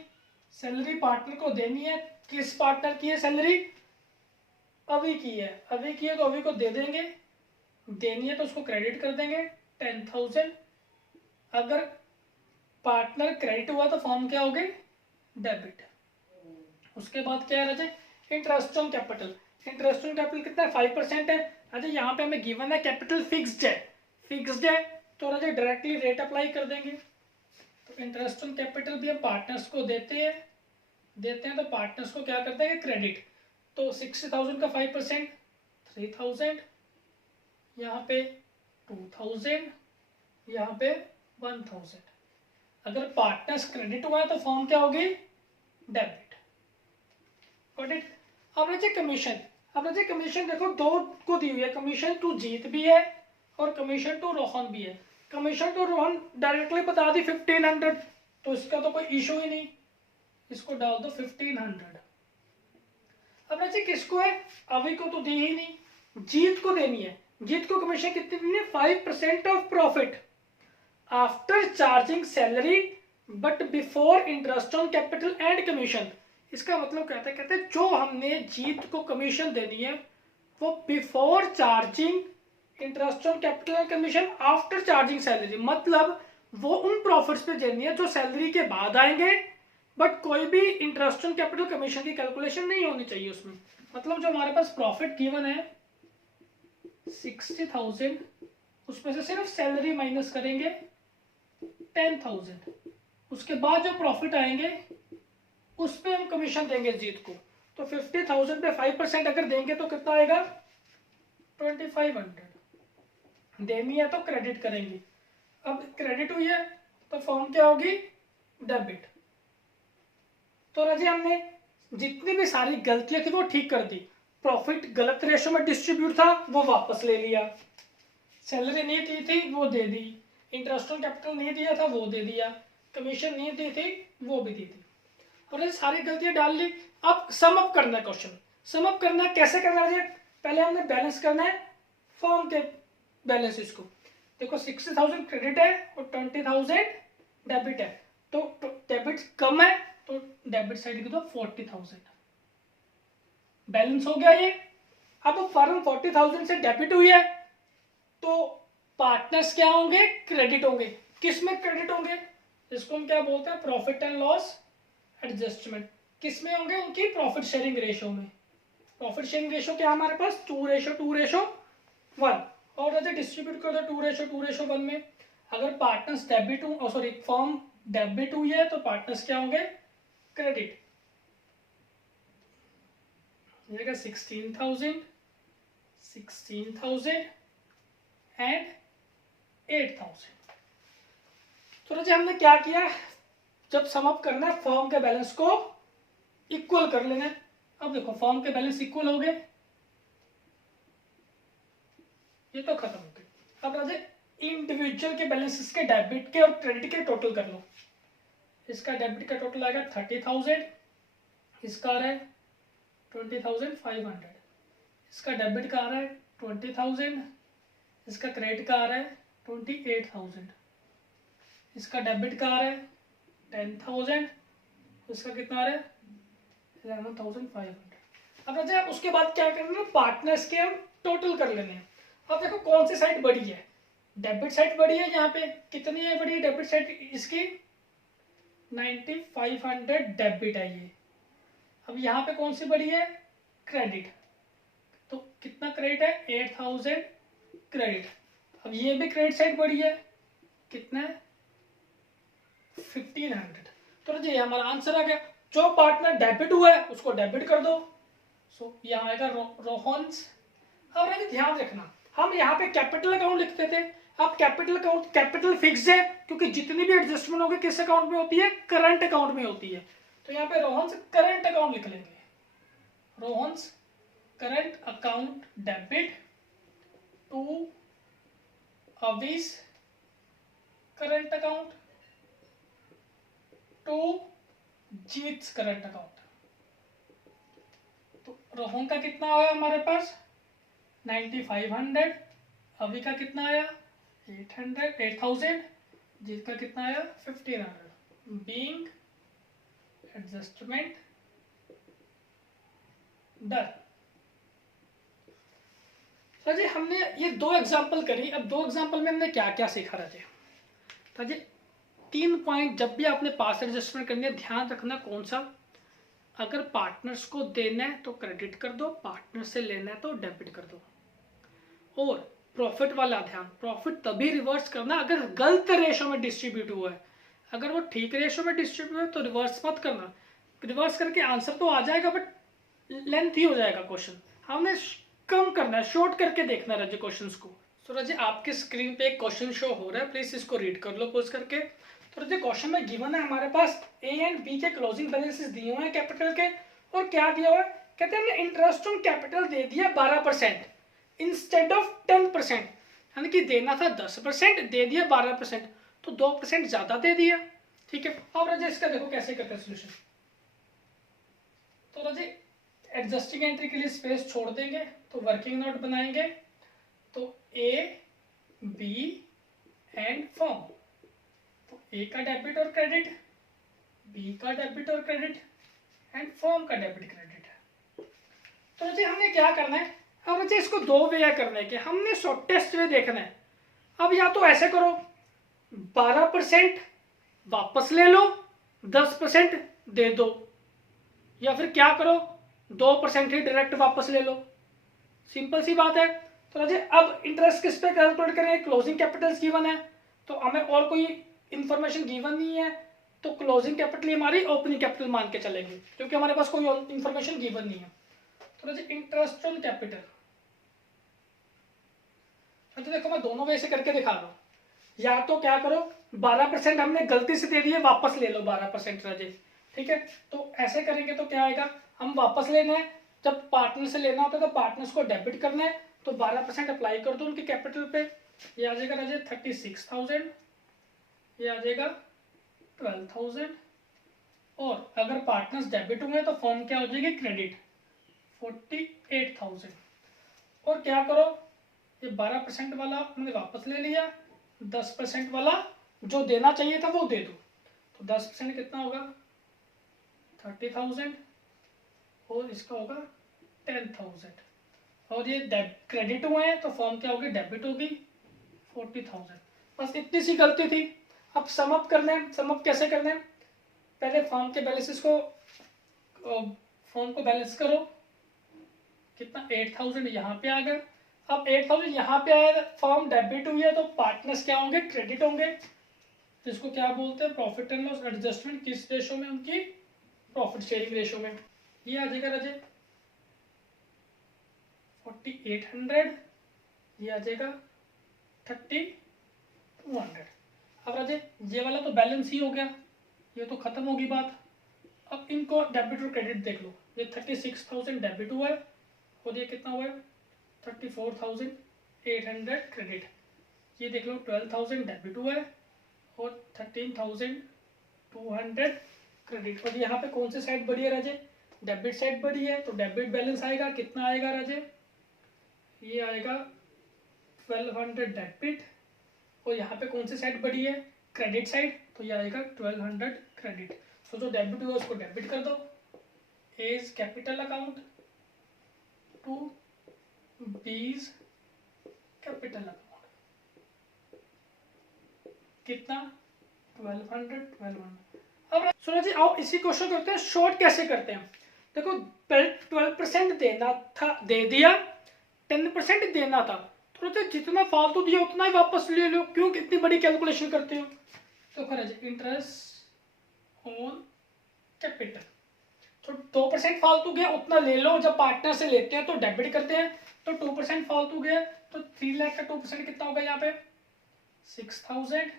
सैलरी पार्टनर को देनी है, किस पार्टनर की है सैलरी, अभी की है, अभी की है तो अभी को दे देंगे, देनी है तो उसको क्रेडिट कर देंगे 10,000। अगर पार्टनर क्रेडिट हुआ तो फॉर्म क्या होगी, डेबिट। उसके बाद क्या है Ajay, interest on capital. Interest on capital कितना है 5% है। अजय यहाँ पे हमें गिवन है कैपिटल फिक्स्ड है, फिक्स्ड है तो अजय डायरेक्टली रेट अप्लाई कर देंगे। तो इंटरेस्ट ऑन कैपिटल भी हम पार्टनर्स को देते हैं तो पार्टनर्स को क्या कर देंगे, क्रेडिट। तो 60,000 का 5% 3,000, यहाँ पे 2,000, यहाँ पे 1,000। अगर पार्टनर्स क्रेडिट हुआ है तो फॉर्म क्या होगी, डेबिट। Got it. अब रहे कमीशन, अब रहे कमीशन देखो दो को दी हुई है, कमीशन टू जीत भी है और कमीशन टू रोहन भी है। कमीशन टू रोहन डायरेक्टली बता दी 1,500, तो इसका तो कोई इशू ही नहीं, इसको डाल दो 1,500। अब रहे किसको है, अभी को तो दी ही नहीं, जीत को देनी है। जीत को कमीशन कितनी देनी है, 5% of profit after charging salary but before interest on capital and commission. इसका मतलब कहते हैं जो हमने जीत को कमीशन देनी है वो before charging interest on capital and commission after charging salary, मतलब वो उन प्रॉफिट्स पे देनी है जो सैलरी के बाद आएंगे, बट कोई भी इंटरेस्ट ऑन कैपिटल कमीशन की कैलकुलेशन नहीं होनी चाहिए उसमें। मतलब जो हमारे पास प्रॉफिट गिवन है 60,000, उसमें से सिर्फ सैलरी माइनस करेंगे 10,000, उसके बाद जो प्रॉफिट आएंगे उस पे हम कमीशन देंगे जीत को। तो 50,000 पे 5% अगर देंगे तो कितना आएगा 2,500, देनी है तो क्रेडिट करेंगे। अब क्रेडिट हुई है तो फॉर्म क्या होगी, डेबिट। तो राजी हमने जितनी भी सारी गलतियां थी वो ठीक कर दी। प्रॉफिट गलत रेशो में डिस्ट्रीब्यूट था वो वापस ले लिया, सैलरी नहीं दी थी वो दे दी, इंटरेस्ट ऑन कैपिटल नहीं दिया था वो दे दिया, कमीशन नहीं दी थी वो भी दी थी, और ये सारी गलतियां डाल ली। अब सम अप करना है, क्वेश्चन सम अप करना है, कैसे करना है, पहले हमने बैलेंस करना है फॉर्म के बैलेंसेस को। देखो 60,000 क्रेडिट है और 20,000 डेबिट है, तो डेबिट कम है तो डेबिट साइड की तो 40,000 बैलेंस हो गया ये। अब फर्म 40,000 से डेबिट हुई है तो पार्टनर्स क्या होंगे, क्रेडिट होंगे। किस में क्रेडिट होंगे, इसको हम क्या बोलते हैं, प्रॉफिट एंड लॉस एडजस्टमेंट। किस में होंगे, उनकी प्रॉफिट शेयरिंग रेशो में। प्रॉफिट शेयरिंग रेशो क्या हमारे पास 2:1, और अगर डिस्ट्रीब्यूट कर दो 2:1 में। अगर पार्टनर्स डेबिट हो, सॉरी फॉर्म डेबिट हुई है तो पार्टनर्स क्या होंगे, क्रेडिट। 16,000 एंड 8,000। तो रजे हमने क्या किया, जब सम अप करना है फर्म के बैलेंस को इक्वल कर लेना है। अब देखो फॉर्म के बैलेंस इक्वल हो गए, ये तो खत्म हो गए। अब राजे इंडिविजुअल के बैलेंसेस के डेबिट के और क्रेडिट के टोटल कर लो। इसका डेबिट का टोटल आएगा 30,000, इसका आ रहा है 20,500, इसका डेबिट का आ रहा है 20,000, इसका क्रेडिट का आ रहा है 28,000, इसका डेबिट का आ रहा है 10,000, इसका कितना आ रहा है 11,500। अब अच्छा उसके बाद क्या करना है, पार्टनर्स के हम टोटल कर लेने हैं। अब देखो कौन सी साइड बड़ी है, डेबिट साइड बड़ी है। यहाँ पे कितनी है बड़ी डेबिट साइड, इसकी 9,500 डेबिट है ये। अब यहाँ पे कौन सी बड़ी है, क्रेडिट, तो कितना क्रेडिट है 8,000 क्रेडिट। अब ये भी क्रेडिट साइड बड़ी है, कितना है 1,500। तो ये हमारा आंसर आ गया। जो पार्टनर डेबिट हुआ है उसको डेबिट कर दो। सो यहाँ आएगा रोहन्स। अब ध्यान रखना, हम यहाँ पे कैपिटल अकाउंट लिखते थे, अब कैपिटल अकाउंट कैपिटल फिक्स है क्योंकि जितनी भी एडजस्टमेंट होगी किस अकाउंट में होती है, करंट अकाउंट में होती है। तो यहाँ पे रोहन्स करंट अकाउंट लिख लेंगे, Rohan's current account debit to Avi's current account to Jeet's current account. तो रोहन का कितना आया हमारे पास 9,500, अभी का कितना आया 8,000, जीत का कितना आया 1,500। Being adjustment done. सर जी हमने ये 2 एग्जाम्पल करी। अब 2 एग्जाम्पल में हमने क्या क्या सीखा रहे थे। सर जी 3 पॉइंट जब भी आपने पास एडजस्टमेंट करनी है ध्यान रखना कौन सा, अगर पार्टनर्स को देना है तो क्रेडिट कर दो, पार्टनर से लेना है तो डेबिट कर दो। और प्रॉफिट वाला ध्यान, प्रॉफिट तभी रिवर्स करना अगर गलत रेशो में डिस्ट्रीब्यूट हुआ है। अगर वो ठीक रेशो में डिस्ट्रीब्यूट हुआ है तो रिवर्स मत करना, रिवर्स करके आंसर तो आ जाएगा बट लेंथ ही हो जाएगा क्वेश्चन। हमने कम करना है, शॉर्ट करके देखना है क्वेश्चन को। तो रजी आपकी स्क्रीन पे एक क्वेश्चन शो हो रहा है, प्लीज इसको रीड कर लो पोज करके। तो रजी क्वेश्चन में गिवन है हमारे पास ए एंड बी के क्लोजिंग बैलेंसेस दिए हुए हैं कैपिटल के, और क्या दिया हुआ है, कहते हैं हमने इंटरेस्ट ऑन कैपिटल दे दिया 12% इंस्टेड ऑफ 10%, यानी कि देना था 10%, दे दिया 12%, तो 2% ज्यादा दे दिया। ठीक है, अब रजी इसका देखो कैसे करते हैं सोल्यूशन। तो रजी एडजस्टिंग एंट्री के लिए स्पेस छोड़ देंगे, तो वर्किंग नोट बनाएंगे, तो ए बी एंड फॉर्म, तो ए का डेबिट और क्रेडिट, बी का डेबिट और क्रेडिट एंड फॉर्म का डेबिट क्रेडिट। तो जी हमने क्या करना है, अब मुझे इसको 2 वे करने के, हमने शॉर्टेस्ट वे देखना है। अब या तो ऐसे करो 12% वापस ले लो, 10% दे दो, या फिर क्या करो 2% ही डायरेक्ट वापस ले लो। सिंपल सी बात है। तो राजे अब इंटरेस्ट किस पे कैलकुलेट करें, क्लोजिंग कैपिटल्स गिवन है तो हमें और कोई इंफॉर्मेशन गिवन नहीं है, तो क्लोजिंग कैपिटल हमारी ओपनिंग कैपिटल मान के चलेंगे क्योंकि हमारे पास कोई इंफॉर्मेशन गिवन नहीं है। तो राजे इंटरेस्ट ऑन कैपिटल, तो देखो मैं दोनों वे से करके दिखा रहा हूँ। या तो क्या करो 12% हमने गलती से दे दिए, वापस ले लो 12% राजे। ठीक है, तो ऐसे करेंगे तो क्या आएगा, हम वापस लेना है, जब पार्टनर से लेना होता है तो पार्टनर्स को डेबिट करना है, तो 12% अप्लाई कर दो उनके कैपिटल पे, ये आ जाएगा राजे 36,000, ये आ जाएगा 12,000, और अगर पार्टनर्स डेबिट होंगे तो फॉर्म क्या हो जाएगी क्रेडिट 48,000। और क्या करो ये 12% वाला हमने वापस ले लिया, 10% वाला जो देना चाहिए था वो दे दो, तो 10% कितना होगा 30,000 और इसका होगा 10,000, और ये क्रेडिट हुए हैं तो फॉर्म क्या होगी डेबिट होगी 40,000। बस इतनी सी गलती थी। अब सम अप करना है, सम अप कैसे करना है, पहले फॉर्म के बैलेंसेस को, फॉर्म को बैलेंस करो, कितना 8,000 यहाँ पे आ गया। अब 8,000 यहाँ पे आया, फॉर्म डेबिट हुई है तो पार्टनर्स क्या होंगे क्रेडिट होंगे, जिसको क्या बोलते हैं प्रॉफिट एंड लॉस एडजस्टमेंट, किस रेशो में, उनकी प्रॉफिट शेयरिंग रेशो में। ये आ जाएगा राजे 4800, ये आ जाएगा 3200। अब राजे ये वाला तो बैलेंस ही हो गया, ये तो खत्म होगी बात। अब इनको डेबिट और क्रेडिट देख लो, ये 36,000 डेबिट हुआ है और ये कितना हुआ है 34,800 क्रेडिट। ये देख लो 12,000 डेबिट हुआ है और 13,200 क्रेडिट। और यहाँ पे कौन सी साइड बढ़ी है राजे, डेबिट साइड बढ़ी है, तो डेबिट बैलेंस आएगा कितना आएगा राजे, ये आएगा 1200 डेबिट। और यहाँ पे कौन सी साइड बढ़ी है, क्रेडिट साइड, तो ये आएगा 1200 क्रेडिट। तो जो डेबिट हुआ उसको डेबिट कर दो, A's capital account to B's capital account, कितना 1200। अब सुनो जी, आओ इसी क्वेश्चन करते हैं, शॉर्ट कैसे करते हैं। देखो 12% देना था, दे दिया, 10% देना था, तो जितना फालतू दिया उतना ही वापस ले लो, क्यों कितनी बड़ी कैलकुलेशन करते हो। तो करा जाए इंटरेस्ट ऑन कैपिटल, तो 2% फालतू गया उतना ले लो, जब पार्टनर से लेते हैं तो डेबिट करते हैं, तो 2% फालतू गया, तो 3 लाख का 2% कितना होगा, यहाँ पे 6,000,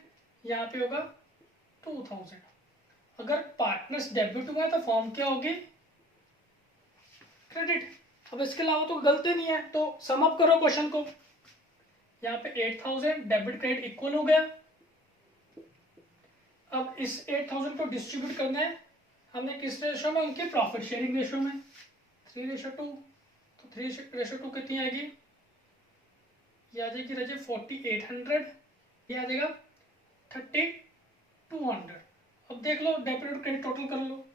यहाँ पे होगा 2,000। अगर पार्टनर्स डेबिट हुआ है तो फॉर्म क्या होगी, क्रेडिट। अब इसके अलावा तो गलती नहीं है, तो सम अप करो क्वेश्चन को, यहाँ पे 8,000 डेबिट क्रेडिट इक्वल हो गया। अब इस 8,000 को डिस्ट्रीब्यूट करना है हमने किस रेशो में, उनके प्रॉफिट शेयरिंग रेशो में, 3:2। तो 3:2 कितनी आएगी, ये आ जाएगी राजे 4,800, ये आ जाएगा 3,200। अब देख लो डेबिट और क्रेडिट टोटल कर लो,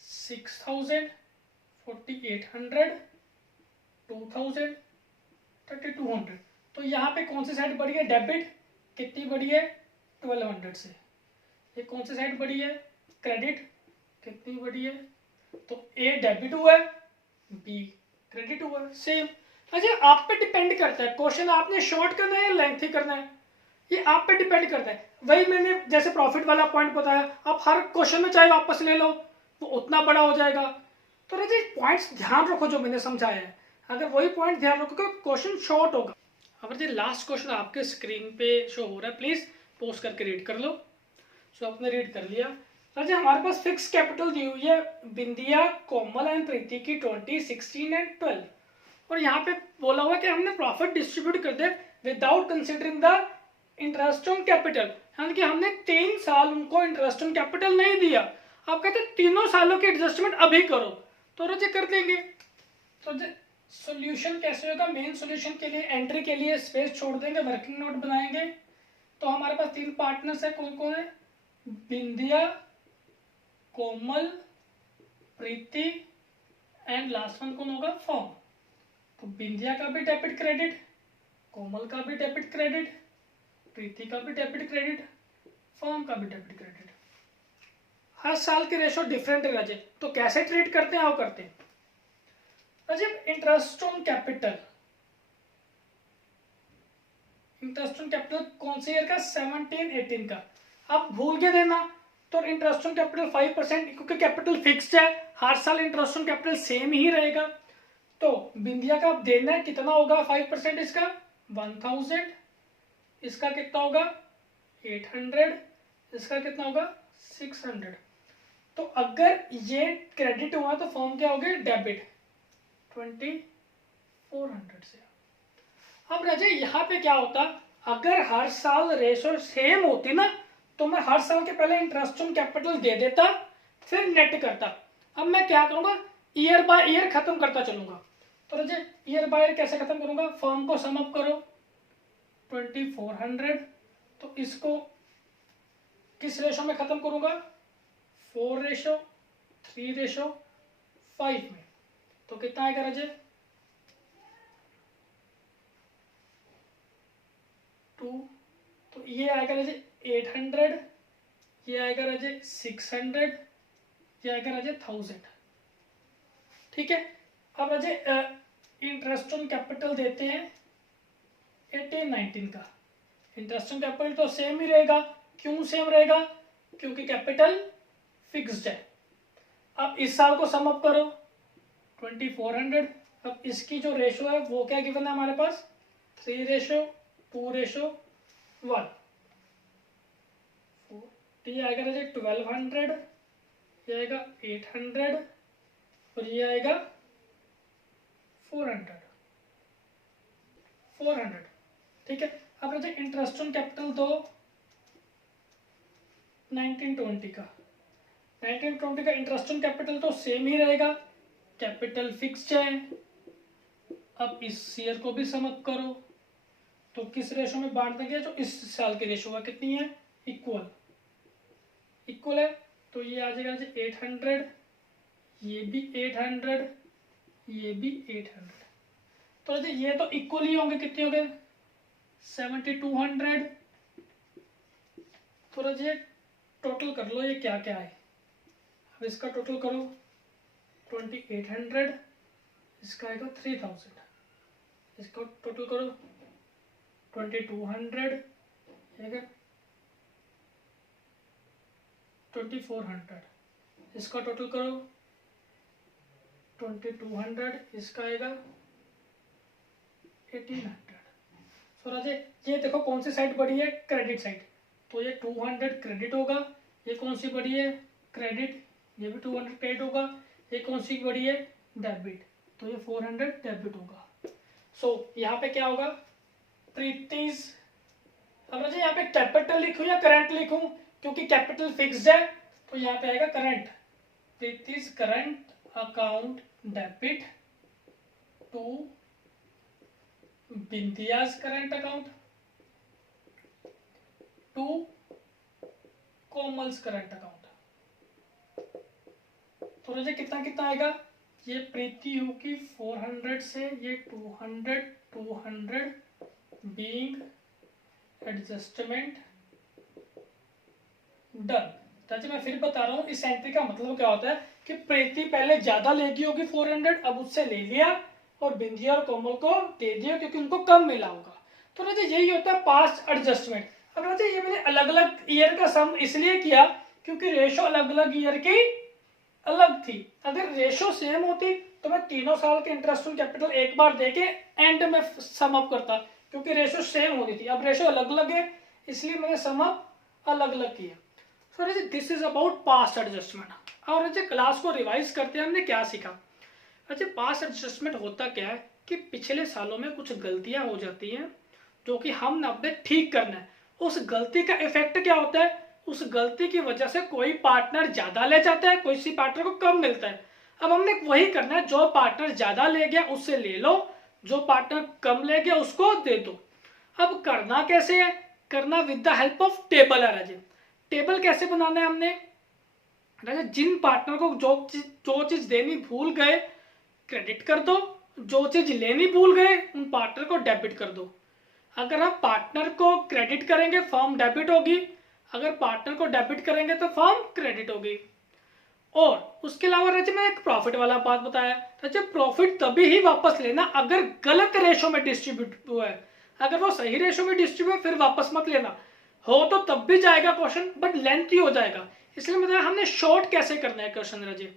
6,000, 4,800, 2,000, 3,200। तो यहाँ पे कौन सी साइड बढ़ी है, डेबिट कितनी बढ़ी है 1,200 से। ये कौन सी साइड बढ़ी है, क्रेडिट कितनी बढ़ी है, तो ए डेबिट हुआ है, बी क्रेडिट हुआ है, सेम। अच्छा आप पे डिपेंड करता है क्वेश्चन आपने शॉर्ट करना है या लेंथी करना है, ये आप पे डिपेंड करता है। वही मैंने जैसे प्रॉफिट वाला पॉइंट बताया, आप हर क्वेश्चन में चाहे वापस ले लो वो उतना बड़ा हो जाएगा। तो राजे पॉइंट्स ध्यान रखो जो मैंने समझाया है, अगर वही पॉइंट ध्यान रखोगे क्वेश्चन शॉर्ट होगा। अब जी लास्ट क्वेश्चन आपके स्क्रीन पे शो हो रहा है, प्लीज पोस्ट करके रीड कर लो। सो आपने रीड कर लिया। राजे हमारे पास फिक्स कैपिटल दी हुई है बिंदिया, कोमल एंड प्रीति की 20, 16 एंड 12, और यहाँ पे बोला हुआ है कि हमने प्रॉफिट डिस्ट्रीब्यूट कर दे without considering the interest on capital, यानी कि हमने 3 साल उनको इंटरेस्ट ऑन कैपिटल नहीं दिया। आप कहते हैं तीनों सालों की एडजस्टमेंट अभी करो, तो राजे कर देंगे। तो सॉल्यूशन कैसे होगा, मेन सॉल्यूशन के लिए एंट्री के लिए स्पेस छोड़ देंगे, वर्किंग नोट बनाएंगे। तो हमारे पास 3 पार्टनर्स है, कौन कौन है, बिंदिया, कोमल, प्रीति एंड लास्ट वन कौन होगा, फॉर्म। तो बिंदिया का भी डेबिट क्रेडिट, कोमल का भी डेबिट क्रेडिट, प्रीति का भी डेबिट क्रेडिट, फॉर्म का भी डेबिट क्रेडिट। हर साल के रेशो डिफरेंट है राजे, तो कैसे ट्रीट करते हैं, आओ करते हैं। Raje interest on capital, interest on capital कौन से ईयर का, 17, 18 का। आप भूल के देना, तो इंटरेस्ट ऑन कैपिटल 5%, क्योंकि कैपिटल फिक्स्ड है, हर साल इंटरेस्ट ऑन कैपिटल सेम ही रहेगा। तो बिंदिया का देना है कितना होगा 5% इसका, 1,000, इसका कितना होगा 800, इसका कितना होगा 600। तो अगर ये क्रेडिट हुआ तो फॉर्म क्या हो गया, डेबिट 2,400 से। अब राजे यहाँ पे क्या होता, अगर हर साल रेशो सेम होती ना, तो मैं हर साल के पहले इंटरेस्ट ऑन कैपिटल दे देता, फिर नेट करता। अब मैं क्या करूंगा, ईयर बाय ईयर खत्म करता चलूंगा। तो राजे ईयर बाय ईयर कैसे खत्म करूंगा, फॉर्म को सम अप करो 2,400, तो इसको किस रेशो में खत्म करूंगा, 4:3:5 में। तो कितना आएगा राजे, 2। तो ये आएगा राजे 800, ये आएगा राजे 600, ये आएगा राजे 1000। ठीक है। अब राजे इंटरेस्ट ऑन कैपिटल देते हैं 18, 19 का। इंटरेस्ट ऑन कैपिटल तो सेम ही रहेगा, क्यों सेम रहेगा, क्योंकि कैपिटल फिक्स्ड है। अब इस साल को सम अप करो 2,400। अब इसकी जो रेशो है वो क्या गिवन है हमारे पास, 3:2:1। ये आएगा राजे 1,200, ये आएगा 800 और ये आएगा 400। ठीक है। अब रहे इंटरेस्ट ऑन कैपिटल तो 1920 का इंटरेस्ट ऑन कैपिटल तो सेम ही रहेगा, कैपिटल फिक्स्ड है। अब इस ईयर को भी सम अप करो तो किस रेशो में बांट देंगे, जो इस साल की रेशो का कितनी है, इक्वल है। तो ये आ जाएगा 800, ये भी 800, ये भी 800। तो ये तो इक्वल ही होंगे, कितने हो गए 7200। तो ये टोटल कर लो, ये क्या क्या है। अब इसका टोटल करो 2800, इसका आएगा 3000। इसका टोटल करो 2200, 2400। इसका टोटल करो 2200, इसका आएगा 1800। सो राजे ये देखो कौन सी साइड बढ़ी है, क्रेडिट साइड। तो ये 200 क्रेडिट होगा। ये कौन सी बढ़ी है, क्रेडिट। ये भी 200 क्रेडिट होगा। ये कौन सी बढ़ी है, डेबिट। तो ये 400 डेबिट होगा। सो यहाँ पे क्या होगा, प्रीतिज। अब राजे यहाँ पे कैपिटल लिखूं या करंट लिखूं, क्योंकि कैपिटल फिक्स्ड है तो यहाँ पे आएगा current. Preeti's current account debit to Bindiya's current account to Komal's current account. तो मुझे कितना कितना आएगा, ये प्रीति होगी 400 से ये 200 बीइंग एडजस्टमेंट डन। चाचा मैं फिर बता रहा हूँ, इस एंट्री का मतलब क्या होता है कि प्रीति पहले ज्यादा लेगी होगी 400, अब उससे ले लिया और बिंदिया और कोमल को दे दिया क्योंकि उनको कम मिला होगा। तो राजा यही होता है पास्ट एडजस्टमेंट। अब राजा ये मैंने अलग अलग ईयर का सम इसलिए किया क्योंकि रेशो अलग अलग ईयर की अलग थी। अगर रेशो सेम होती तो मैं तीनों साल के इंटरेस्ट ऑन कैपिटल एक बार देके एंड में सम अप करता, क्योंकि रेशो सेम होती थी। अब रेशो अलग अलग है इसलिए मैंने सम अप अलग अलग किया। So this is about past adjustment. और क्लास को रिवाइज करते हैं हमने क्या सीखा। अच्छा पास्ट एडजस्टमेंट होता क्या है कि पिछले सालों में कुछ गलतियां हो जाती हैं जो कि हम अपने ठीक करना है। उस गलती का इफेक्ट क्या होता है, उस गलती की वजह से कोई पार्टनर ज्यादा ले जाता है, कोई सी पार्टनर को कम मिलता है। अब हमने वही करना है, जो पार्टनर ज्यादा ले गया उससे ले लो, जो पार्टनर कम ले गया उसको दे दो। अब करना कैसे है, करना with the help of table है राजे। टेबल कैसे बनाना है हमने राजे, जिन पार्टनर को जो चीज देनी भूल गए क्रेडिट कर दो, जो चीज लेनी भूल गए उन पार्टनर को डेबिट कर दो। अगर हम पार्टनर को क्रेडिट करेंगे फर्म डेबिट होगी, अगर पार्टनर को डेबिट करेंगे तो फर्म क्रेडिट होगी। और उसके अलावा रचे मैं एक प्रॉफिट वाला बात बताया, रचे प्रॉफिट तभी ही वापस लेना अगर गलत रेशो में डिस्ट्रीब्यूट हुआ है। अगर वो सही रेशो में डिस्ट्रीब्यूट फिर वापस मत लेना, हो तो तब भी जाएगा क्वेश्चन बट लेंथी हो जाएगा। इसलिए बताया हमने शॉर्ट कैसे करना है क्वेश्चन रजे।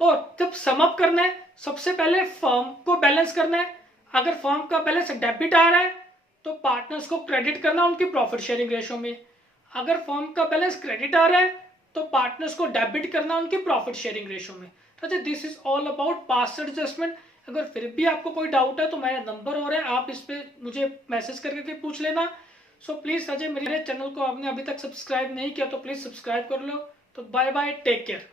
और जब सम अप करना है सबसे पहले फर्म को बैलेंस करना है। अगर फर्म का बैलेंस डेबिट आ रहा है तो पार्टनर्स को क्रेडिट करना उनकी प्रॉफिट शेयरिंग रेशो में। अगर फर्म का बैलेंस क्रेडिट आ रहा है तो पार्टनर्स को डेबिट करना उनकी प्रॉफिट शेयरिंग रेशो में। तो this is all about past adjustment. अगर फिर भी आपको कोई डाउट है तो मेरा नंबर हो रहा है, आप इस पे मुझे मैसेज करके पूछ लेना। सो प्लीज अजय मेरे चैनल को आपने अभी तक सब्सक्राइब नहीं किया तो प्लीज सब्सक्राइब कर लो। तो बाय बाय, टेक केयर।